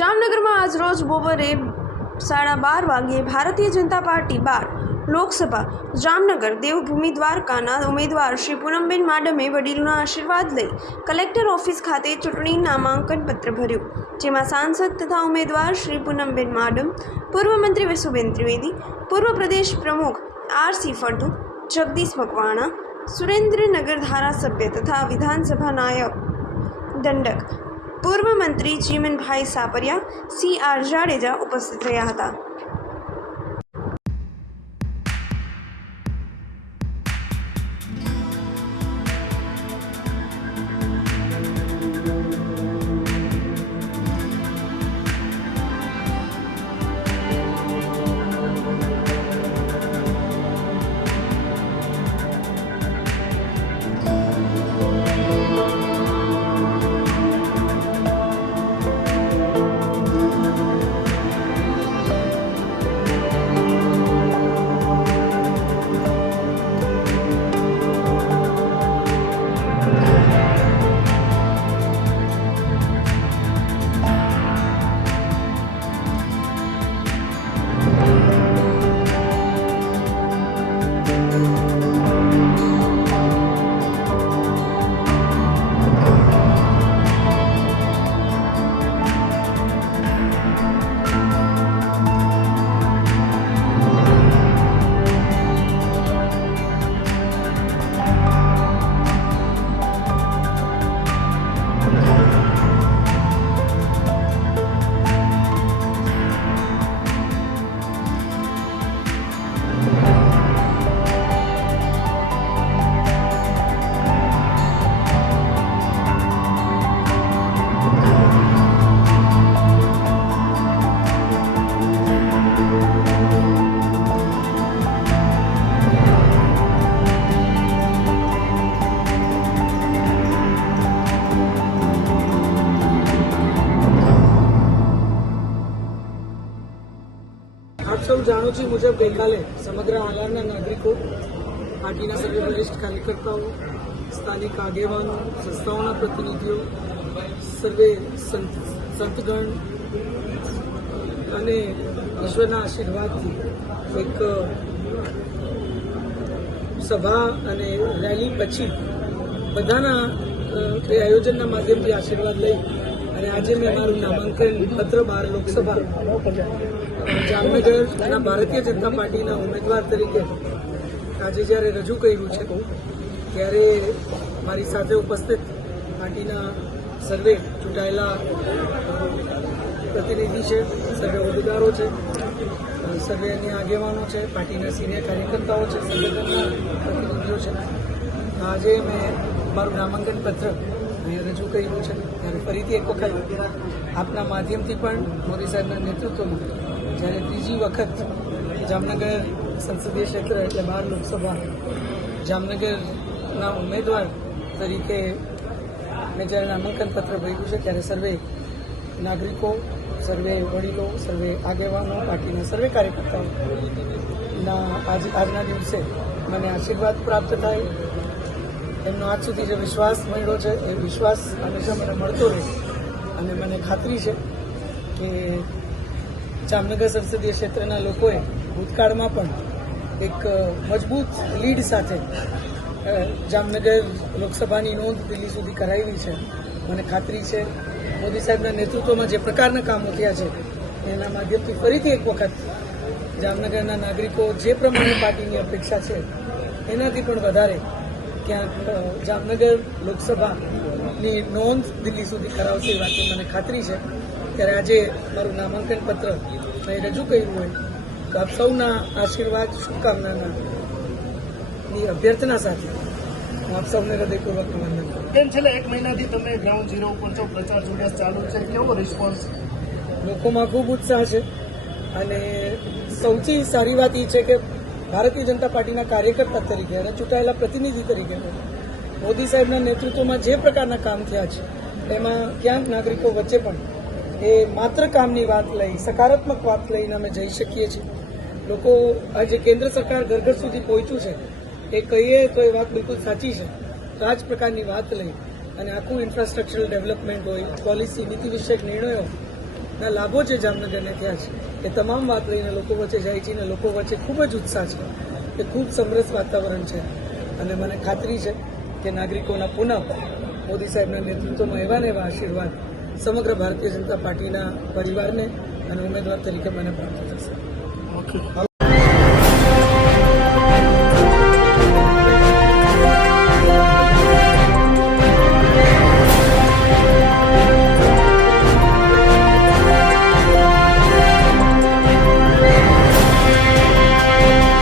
જામનગરમાં આજરોજ બપોરે 12:30 વાગ્યે ભારતીય જનતા પાર્ટી 12 લોકસભા જામનગર દેવભૂમિ દ્વારકાના ઉમેદવાર શ્રી પૂનમબેન માડમે વડીલોના આશીર્વાદ લઈ કલેક્ટર ઓફિસ ખાતે ચૂંટણી નામાંકન પત્ર ભર્યું, જેમાં સાંસદ તથા ઉમેદવાર શ્રી પૂનમબેન માડમ, પૂર્વ મંત્રી વસુબેન ત્રિવેદી, પૂર્વ પ્રદેશ પ્રમુખ RC ફળદુ, જગદીશ મકવાણા, સુરેન્દ્રનગર ધારાસભ્ય તથા વિધાનસભા નાયક દંડક, પૂર્વ મંત્રી ચીમનભાઈ સાપરિયા, CR જાડેજા ઉપસ્થિત રહ્યા હતા. આપ સૌ જાણો છો મુજબ ગઈકાલે સમગ્ર આલારના નાગરિકો, પાર્ટીના સર્વે વરિષ્ઠ કાર્યકર્તાઓ, સ્થાનિક આગેવાનો, સંસ્થાઓના પ્રતિનિધિઓ, સર્વે સંતગણ અને ઈશ્વરના આશીર્વાદથી એક સભા અને રેલી પછી બધાના એ આયોજનના માધ્યમથી આશીર્વાદ લઈ અને આજે મેં મારું નામાંકન પત્ર 12 લોકસભા જામનગરના ભારતીય જનતા પાર્ટીના ઉમેદવાર તરીકે આજે જ્યારે રજૂ કર્યું છે, ત્યારે મારી સાથે ઉપસ્થિત પાર્ટીના સર્વે ચૂંટાયેલા પ્રતિનિધિ છે, સર્વે હોદ્દેદારો છે, સર્વે અન્ય આગેવાનો છે, પાર્ટીના સિનિયર કાર્યકર્તાઓ છે, સંગઠનના પ્રતિનિધિઓ છે. આજે મેં મારું નામાંકન પત્ર અહીંયા રજૂ કર્યું છે, ત્યારે ફરીથી એક વખત આપના માધ્યમથી પણ મોદી સાહેબના નેતૃત્વમાં જ્યારે ત્રીજી વખત જામનગર સંસદીય ક્ષેત્ર એટલે 12 લોકસભા જામનગરના ઉમેદવાર તરીકે મેં જ્યારે નામાંકન પત્ર ભર્યું છે, ત્યારે સર્વે નાગરિકો, સર્વે વડીલો, સર્વે આગેવાનો, પાર્ટીના સર્વે કાર્યકર્તાઓના આજના દિવસે મને આશીર્વાદ પ્રાપ્ત થાય, એમનો આજ સુધી જે વિશ્વાસ મળ્યો છે એ વિશ્વાસ હંમેશા મને મળતો રહે અને મને ખાતરી છે કે જામનગર સંસદીય ક્ષેત્રના લોકોએ ભૂતકાળમાં પણ એક મજબૂત લીડ સાથે જામનગર લોકસભાની નોંધ દિલ્હી સુધી કરાવી છે. મને ખાતરી છે મોદી સાહેબના નેતૃત્વમાં જે પ્રકારના કામો થયા છે એના માધ્યમથી ફરીથી એક વખત જામનગરના નાગરિકો જે પ્રમાણે પાર્ટીની અપેક્ષા છે એનાથી પણ વધારે ક્યાંક જામનગર લોકસભાની નોંધ દિલ્હી સુધી કરાવશે એ વાતની મને ખાતરી છે. ત્યારે આજે મારું નામાંકન પત્ર મેં રજૂ કર્યું હોય તો આપ સૌના આશીર્વાદ, શુભકામનાની અભ્યર્થના સાથે હું આપ સૌને હૃદયપૂર્વક વંદન કરું. કેમ છેલ્લા 1 મહિનાથી તમે ગ્રાઉન્ડ ઝીરો ઉપર છો, પ્રચાર ઝુંબેશ ચાલુ છે, કેવો રિસ્પોન્સ? લોકોમાં ખૂબ ઉત્સાહ છે અને સૌથી સારી વાત એ છે કે ભારતીય જનતા પાર્ટીના કાર્યકર્તા તરીકે અને ચૂંટાયેલા પ્રતિનિધિ તરીકે મોદી સાહેબના નેતૃત્વમાં જે પ્રકારના કામ થયા છે એમાં ક્યાંક નાગરિકો વચ્ચે પણ એ માત્ર કામની વાત લઈ, સકારાત્મક વાત લઈને અમે જઈ શકીએ છીએ. લોકો આજે કેન્દ્ર સરકાર ઘર ઘર સુધી પહોંચ્યું છે એ કહીએ તો એ વાત બિલકુલ સાચી છે. તો આ જ પ્રકારની વાત લઈ અને આખું ઇન્ફ્રાસ્ટ્રક્ચરલ ડેવલપમેન્ટ હોય, પોલિસી નીતિ વિષયક નિર્ણયો ના લાભો જે જામનગરને થયા છે એ તમામ વાત લઈને લોકો વચ્ચે જાય છે અને લોકો વચ્ચે ખૂબ જ ઉત્સાહ છે. એ ખૂબ સમરસ વાતાવરણ છે અને મને ખાતરી છે કે નાગરિકોના પુનઃ મોદી સાહેબના નેતૃત્વમાં એવા ને એવા આશીર્વાદ સમગ્ર ભારતીય જનતા પાર્ટીના પરિવારને અને ઉમેદવાર તરીકે મને પ્રાપ્ત થશે. ઓકે.